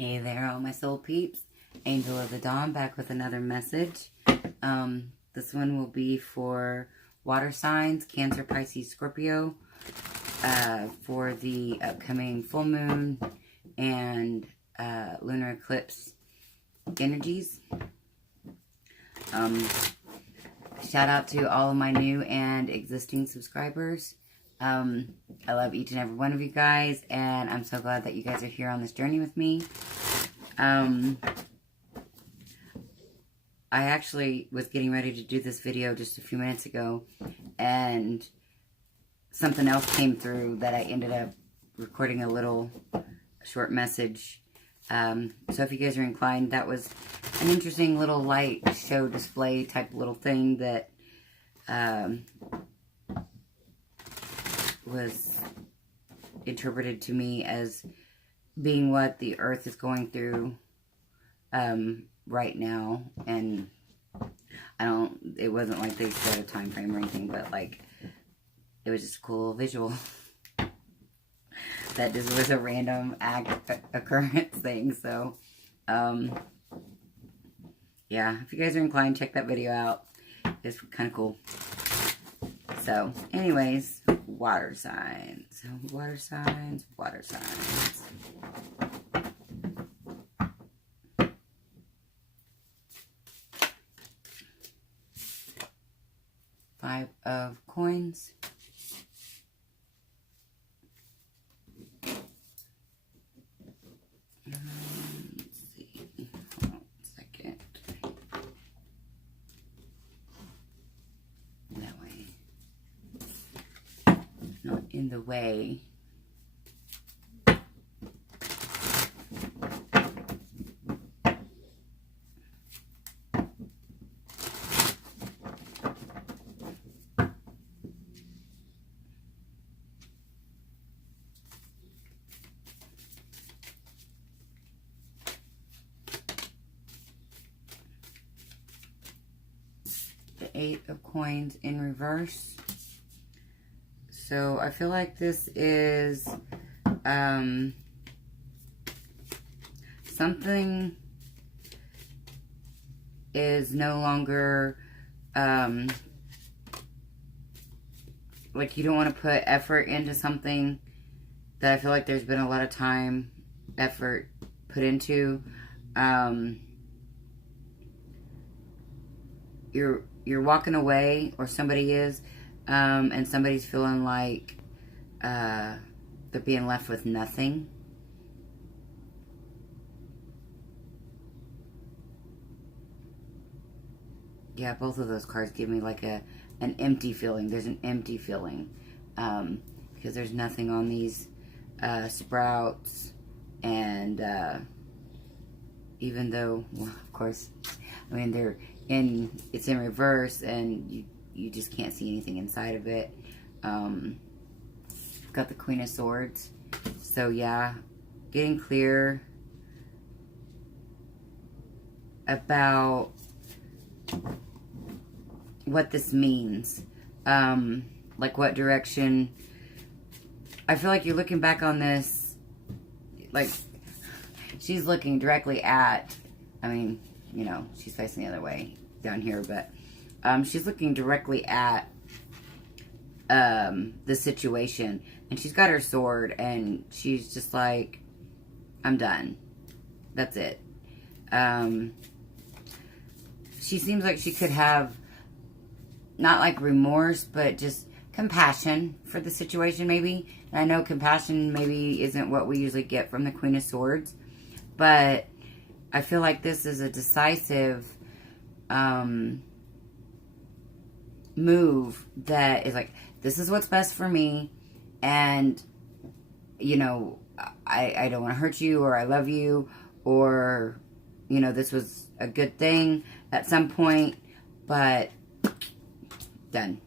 Hey there, all my soul peeps. Angel of the Dawn back with another message. This one will be for water signs, Cancer, Pisces, Scorpio, for the upcoming full moon and lunar eclipse energies. Shout out to all of my new and existing subscribers. I love each and every one of you guys, and I'm so glad that you guys are here on this journey with me. I actually was getting ready to do this video just a few minutes ago, and something else came through that I ended up recording a little short message. So if you guys are inclined, that was an interesting little light show display type little thing that was interpreted to me as being what the earth is going through right now. And it wasn't like they set a time frame or anything, but like it was just a cool little visual that just was a random occurrence thing. So yeah, if you guys are inclined, check that video out. It's kind of cool. So anyways, water signs. Water signs, water signs. Five of coins. Let's see. Hold on a second. That way. Not in the way. The Eight of Coins in reverse. So I feel like this is something is no longer like you don't want to put effort into something that I feel like there's been a lot of time, effort put into. You're walking away, or somebody is, and somebody's feeling like they're being left with nothing. Yeah, both of those cards give me like an empty feeling. There's an empty feeling because there's nothing on these sprouts, and even though, well, of course, I mean it's in reverse, and you just can't see anything inside of it. Got the Queen of Swords. So yeah, getting clear about what this means. Like what direction. I feel like you're looking back on this, like she's looking directly at, I mean, you know, she's facing the other way down here, but she's looking directly at the situation, and she's got her sword, and she's just like, I'm done. That's it. She seems like she could have not like remorse, but just compassion for the situation, maybe. And I know compassion maybe isn't what we usually get from the Queen of Swords, but I feel like this is a decisive move that is like, this is what's best for me, and you know, I don't want to hurt you, or I love you, or you know, this was a good thing at some point, but done.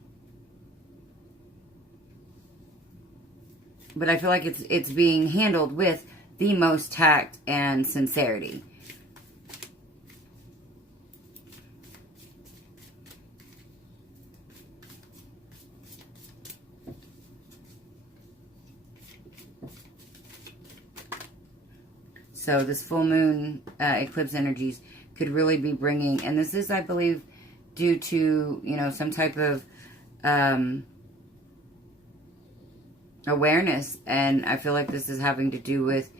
But I feel like it's being handled with the most tact and sincerity. So this full moon eclipse energies could really be bringing, and this is, I believe, due to, you know, some type of awareness. And I feel like this is having to do with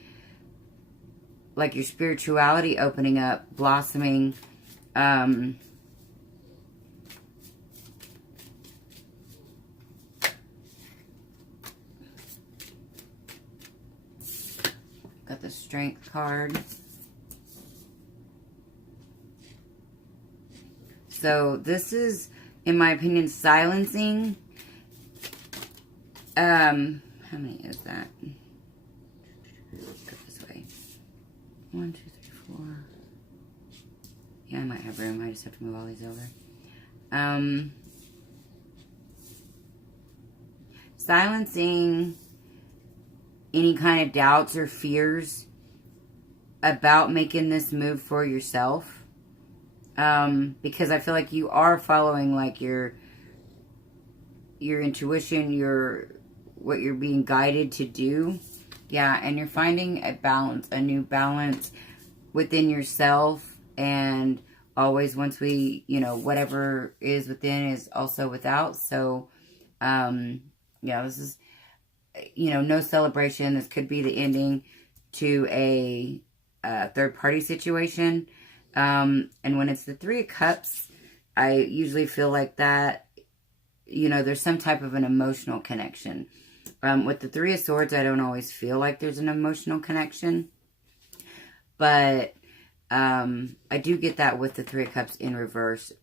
like your spirituality opening up, blossoming. Got the Strength card. So this is, in my opinion, silencing. How many is that? Go this way. 1, 2, 3, 4. Yeah, I might have room. I just have to move all these over. Silencing any kind of doubts or fears about making this move for yourself. Because I feel like you are following like your intuition, what you're being guided to do. Yeah, and you're finding a balance, a new balance within yourself. And always, once we, you know, whatever is within is also without. So, yeah, this is, you know, no celebration. This could be the ending to a third-party situation. And when it's the Three of Cups, I usually feel like that, you know, there's some type of an emotional connection. With the Three of Swords, I don't always feel like there's an emotional connection. But I do get that with the Three of Cups in reverse.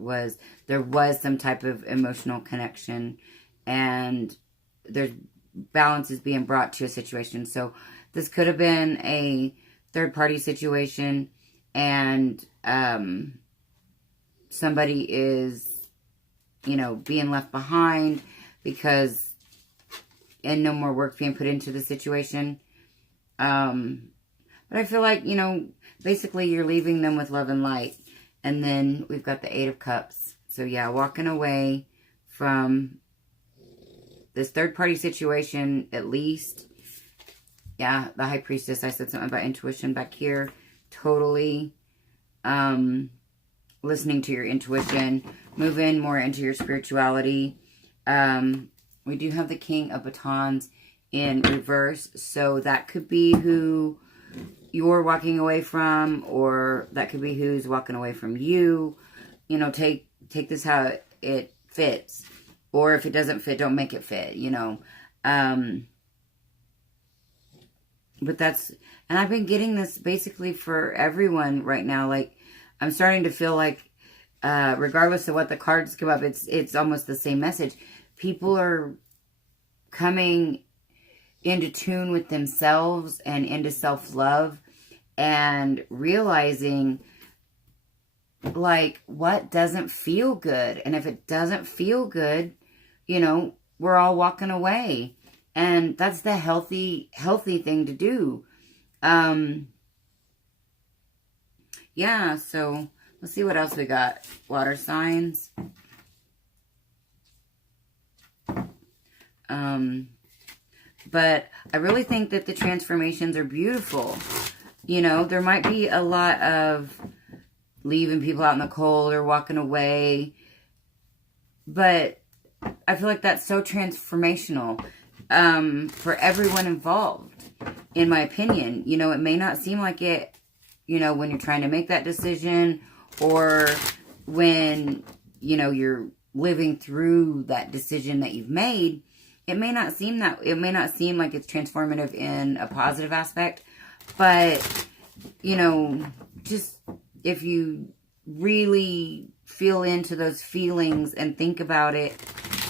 There was some type of emotional connection. And there's balance is being brought to a situation. So this could have been a third-party situation. And somebody is, you know, being left behind because and no more work being put into the situation. But I feel like, you know, basically you're leaving them with love and light. And then we've got the Eight of Cups. So yeah, walking away from this third-party situation, at least. Yeah, the High Priestess, I said something about intuition back here. Totally listening to your intuition, moving more into your spirituality. We do have the King of Batons in reverse, so that could be who you're walking away from, or that could be who's walking away from you. You know, take this how it fits, or if it doesn't fit, don't make it fit, you know. But that's, and I've been getting this basically for everyone right now. Like, I'm starting to feel like, regardless of what the cards come up, it's almost the same message. People are coming into tune with themselves and into self-love and realizing, like, what doesn't feel good. And if it doesn't feel good, you know, we're all walking away. And that's the healthy thing to do. Yeah, so let's see what else we got. Water signs. But I really think that the transformations are beautiful. You know, there might be a lot of leaving people out in the cold or walking away. But I feel like that's so transformational for everyone involved, in my opinion. You know, it may not seem like it, you know, when you're trying to make that decision, or when, you know, you're living through that decision that you've made. It may not seem like it's transformative in a positive aspect, but, you know, just if you really feel into those feelings and think about it,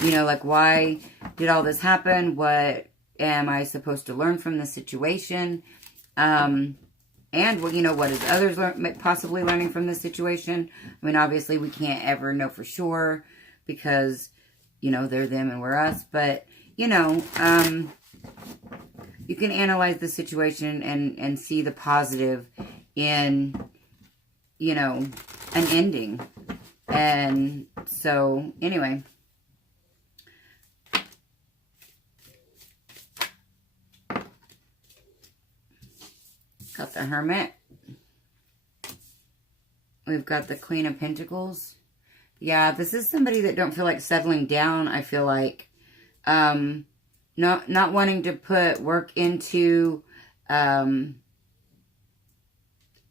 you know, like, why did all this happen? What am I supposed to learn from this situation? And, well, you know, what is others possibly learning from this situation? I mean, obviously, we can't ever know for sure because, you know, they're them and we're us. But, you know, you can analyze the situation and see the positive in, you know, an ending. And so, anyway. Got the Hermit. We've got the Queen of Pentacles. Yeah, this is somebody that don't feel like settling down, I feel like. Not wanting to put work into a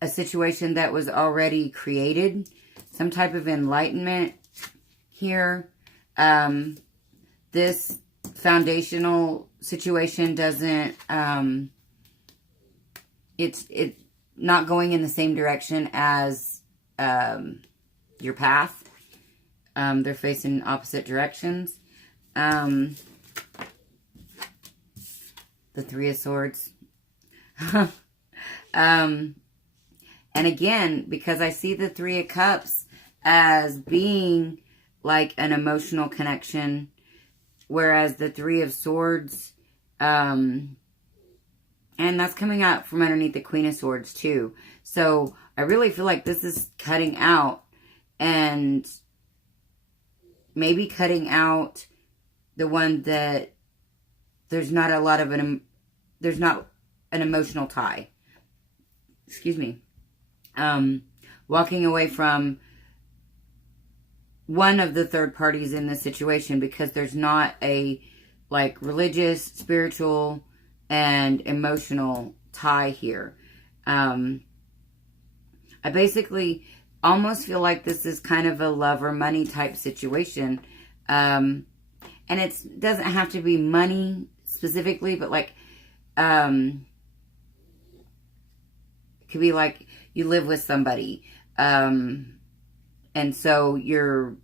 situation that was already created. Some type of enlightenment here. This foundational situation doesn't, it's not going in the same direction as your path. They're facing opposite directions. The Three of Swords. And again, because I see the Three of Cups as being like an emotional connection, whereas the Three of Swords, and that's coming out from underneath the Queen of Swords too. So I really feel like this is cutting out, and maybe cutting out the one that there's not a lot of there's not an emotional tie. Excuse me. Walking away from one of the third parties in this situation, because there's not a like religious, spiritual, and emotional tie here. I basically almost feel like this is kind of a love or money type situation. And it doesn't have to be money specifically, but like, it could be like you live with somebody. And so you're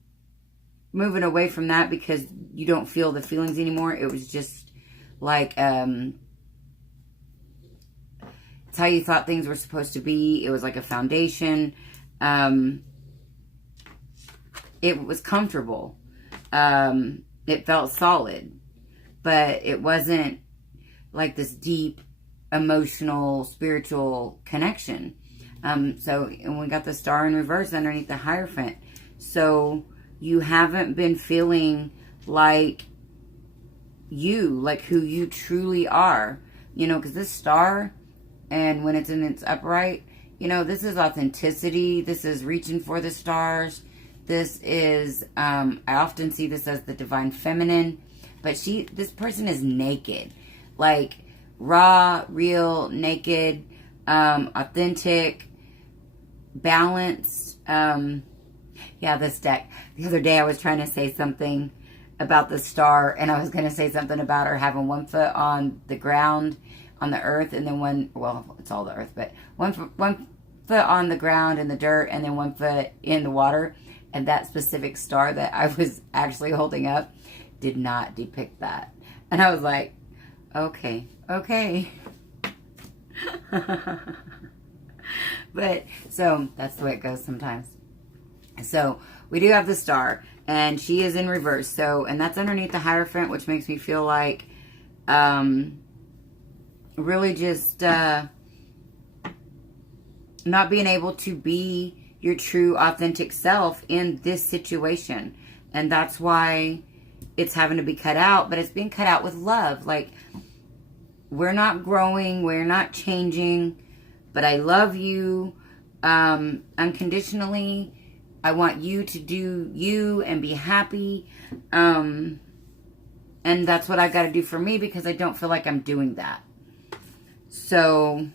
moving away from that because you don't feel the feelings anymore. It was just like, it's how you thought things were supposed to be. It was like a foundation. It was comfortable. It felt solid, but it wasn't like this deep, emotional, spiritual connection. And we got the Star in reverse underneath the Hierophant. So you haven't been feeling like who you truly are, because this Star, and when it's in its upright, this is authenticity. This is reaching for the stars. This is, I often see this as the divine feminine, but this person is naked, like raw, real, naked, authentic, balanced. Yeah, this deck, the other day I was trying to say something about the Star, and I was going to say something about her having one foot on the ground, on the earth, and then it's all the earth, but one foot on the ground in the dirt, and then 1 foot in the water. And that specific star that I was actually holding up did not depict that. And I was like, okay. But, so, that's the way it goes sometimes. So, we do have the Star, and she is in reverse. So, and that's underneath the Hierophant, which makes me feel like, really just, not being able to be your true, authentic self in this situation. And that's why it's having to be cut out, but it's being cut out with love. Like, we're not growing, we're not changing, but I love you unconditionally. I want you to do you and be happy. And that's what I got to do for me, because I don't feel like I'm doing that. So,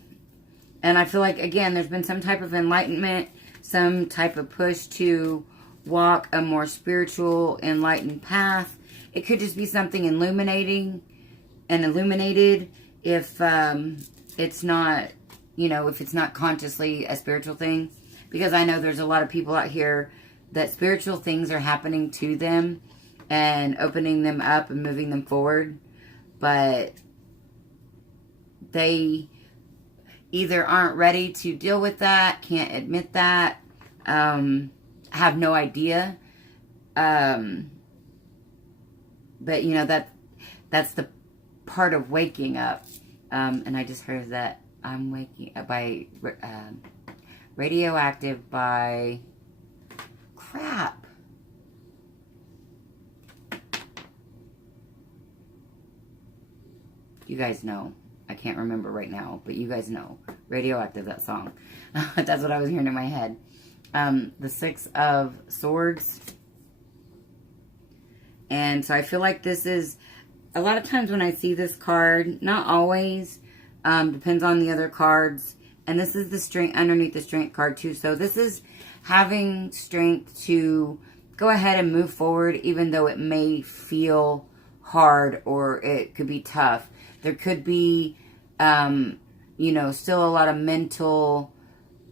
and I feel like, again, there's been some type of enlightenment, some type of push to walk a more spiritual, enlightened path. It could just be something illuminating and illuminated if it's not, if it's not consciously a spiritual thing. Because I know there's a lot of people out here that spiritual things are happening to them and opening them up and moving them forward. But they either aren't ready to deal with that, can't admit that, have no idea. But, that's the part of waking up. And I just heard that I'm waking up by Radioactive by crap. You guys know. I can't remember right now, but you guys know. Radioactive, that song. That's what I was hearing in my head. The Six of Swords. And so I feel like this is, a lot of times when I see this card, not always, depends on the other cards. And this is the strength, underneath the strength card too. So this is having strength to go ahead and move forward, even though it may feel hard or it could be tough. There could be, you know, still a lot of mental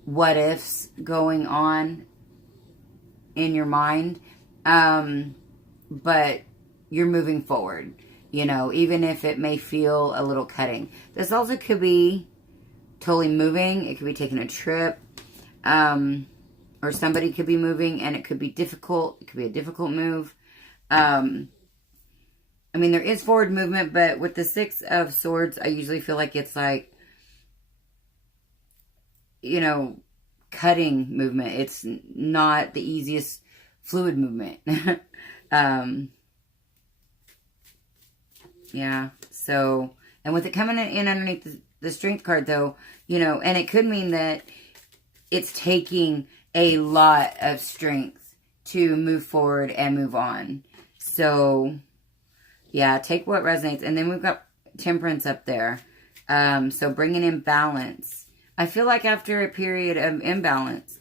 what ifs going on in your mind. But you're moving forward, you know, even if it may feel a little cutting. This also could be totally moving. It could be taking a trip, or somebody could be moving and it could be difficult. It could be a difficult move. I mean, there is forward movement, but with the Six of Swords, I usually feel like it's like, you know, cutting movement. It's not the easiest fluid movement. Yeah, so, and with it coming in underneath the strength card though, you know, and it could mean that it's taking a lot of strength to move forward and move on. So, yeah, take what resonates. And then we've got Temperance up there. So bringing in balance. I feel like after a period of imbalance,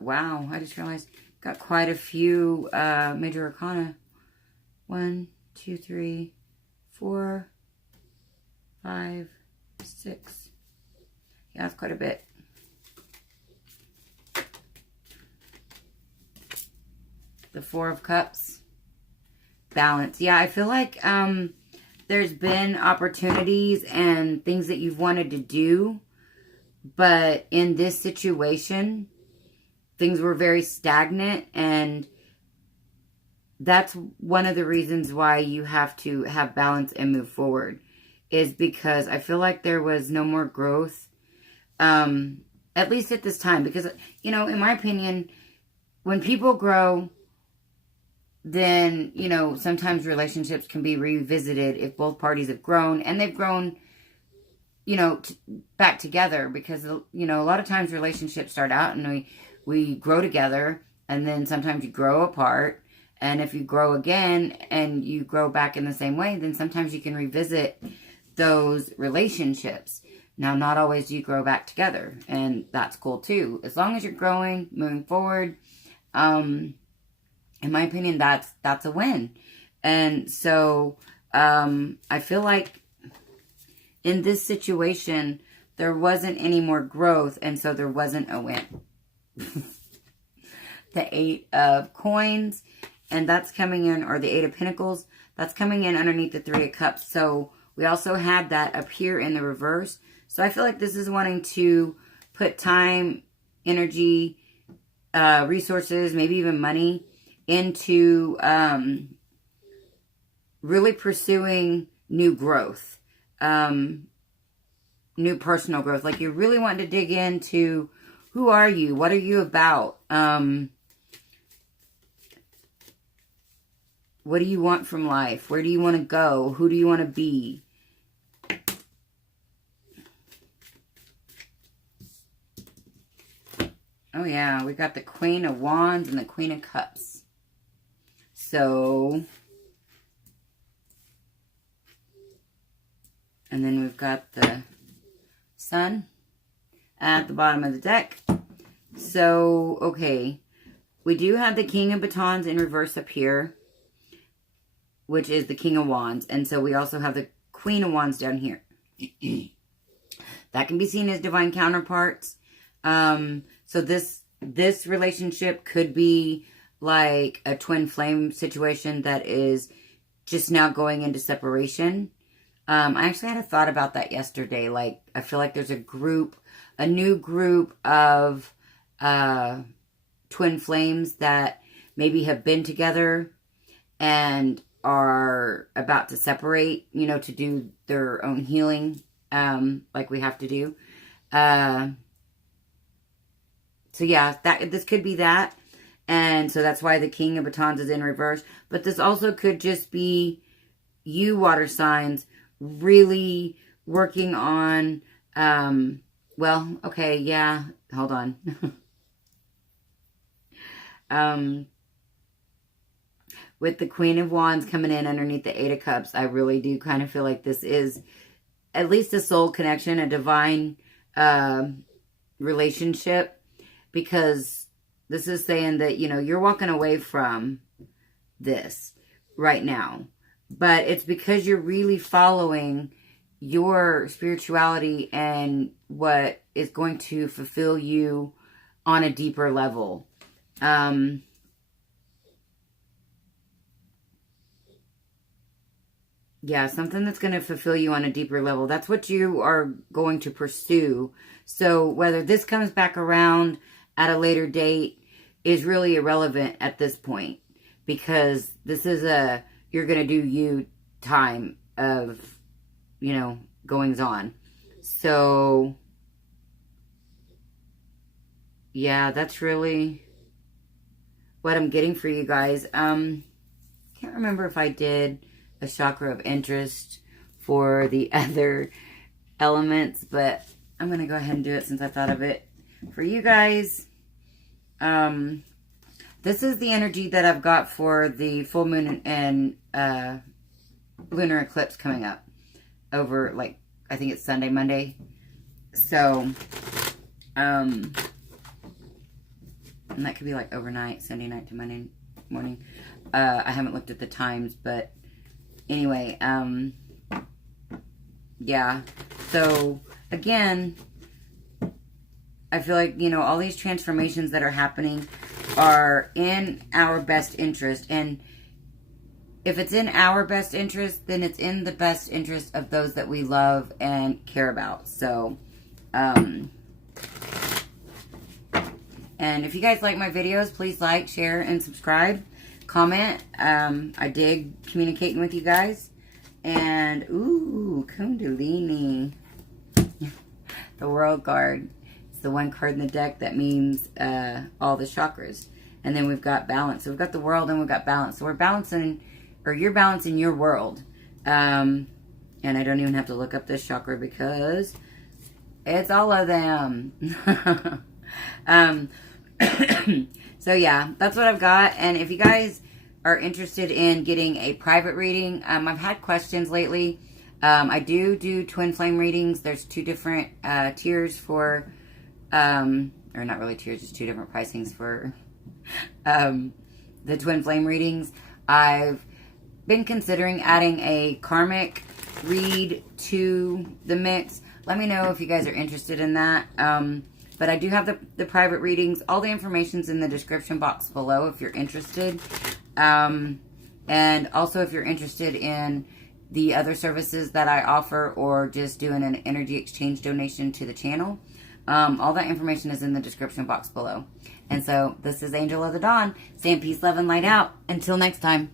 wow, I just realized got quite a few major arcana. 1, 2, 3, 4, 5, 6. Yeah, that's quite a bit. The Four of Cups. Balance. Yeah, I feel like there's been opportunities and things that you've wanted to do, but in this situation, things were very stagnant, and that's one of the reasons why you have to have balance and move forward, is because I feel like there was no more growth, at least at this time, because, you know, in my opinion, when people grow, then, you know, sometimes relationships can be revisited if both parties have grown, and they've grown, you know, back together, because, you know, a lot of times relationships start out and we grow together, and then sometimes you grow apart, and if you grow again and you grow back in the same way, then sometimes you can revisit those relationships. Now, not always do you grow back together, and that's cool too. As long as you're growing, moving forward, in my opinion, that's a win. And so, I feel like in this situation, there wasn't any more growth, and so there wasn't a win. The Eight of Coins, and that's coming in, or the Eight of Pentacles, that's coming in underneath the Three of Cups. So we also had that up here in the reverse. So I feel like this is wanting to put time, energy, resources, maybe even money into really pursuing new growth, new personal growth. Like, you're really wanting to dig into, who are you? What are you about? What do you want from life? Where do you want to go? Who do you want to be? Oh yeah, we got the Queen of Wands and the Queen of Cups. So, and then we've got the Sun at the bottom of the deck. So, okay, we do have the King of Batons in reverse up here, which is the King of Wands. And so we also have the Queen of Wands down here. That can be seen as divine counterparts. So this relationship could be like a twin flame situation that is just now going into separation. I actually had a thought about that yesterday. Like, I feel like there's a new group of twin flames that maybe have been together and are about to separate, you know, to do their own healing, like we have to do. So yeah, this could be that. And so that's why the King of Batons is in reverse. But this also could just be you water signs really working on, well, okay, yeah, hold on. With the Queen of Wands coming in underneath the Eight of Cups, I really do kind of feel like this is at least a soul connection, a divine relationship, because this is saying that, you know, you're walking away from this right now, but it's because you're really following your spirituality and what is going to fulfill you on a deeper level. Yeah, something that's going to fulfill you on a deeper level. That's what you are going to pursue. So whether this comes back around at a later date is really irrelevant at this point, because this is you're going to do you time of, you know, goings on. So yeah, that's really what I'm getting for you guys. Can't remember if I did a chakra of interest for the other elements, but I'm going to go ahead and do it since I thought of it for you guys. This is the energy that I've got for the full moon and lunar eclipse coming up over, like, I think it's Sunday, Monday. So, and that could be like overnight, Sunday night to Monday morning. I haven't looked at the times, but anyway, yeah. So, again, I feel like, you know, all these transformations that are happening are in our best interest. And if it's in our best interest, then it's in the best interest of those that we love and care about. So, and if you guys like my videos, please like, share, and subscribe. Comment. I dig communicating with you guys. And, ooh, Kundalini. The World card. It's the one card in the deck that means all the chakras. And then we've got balance. So we've got the World and we've got balance. So we're balancing, or you're balancing your world. And I don't even have to look up this chakra because it's all of them. So yeah, that's what I've got. And if you guys are interested in getting a private reading, I've had questions lately. I do Twinflame readings. There's two different tiers for, or not really tiers, just two different pricings for the Twinflame readings. I've been considering adding a karmic read to the mix. Let me know if you guys are interested in that. But I do have the private readings. All the information's in the description box below if you're interested. And also if you're interested in the other services that I offer, or just doing an energy exchange donation to the channel. All that information is in the description box below. And so this is Angel of the Dawn, saying peace, love, and light out. Until next time.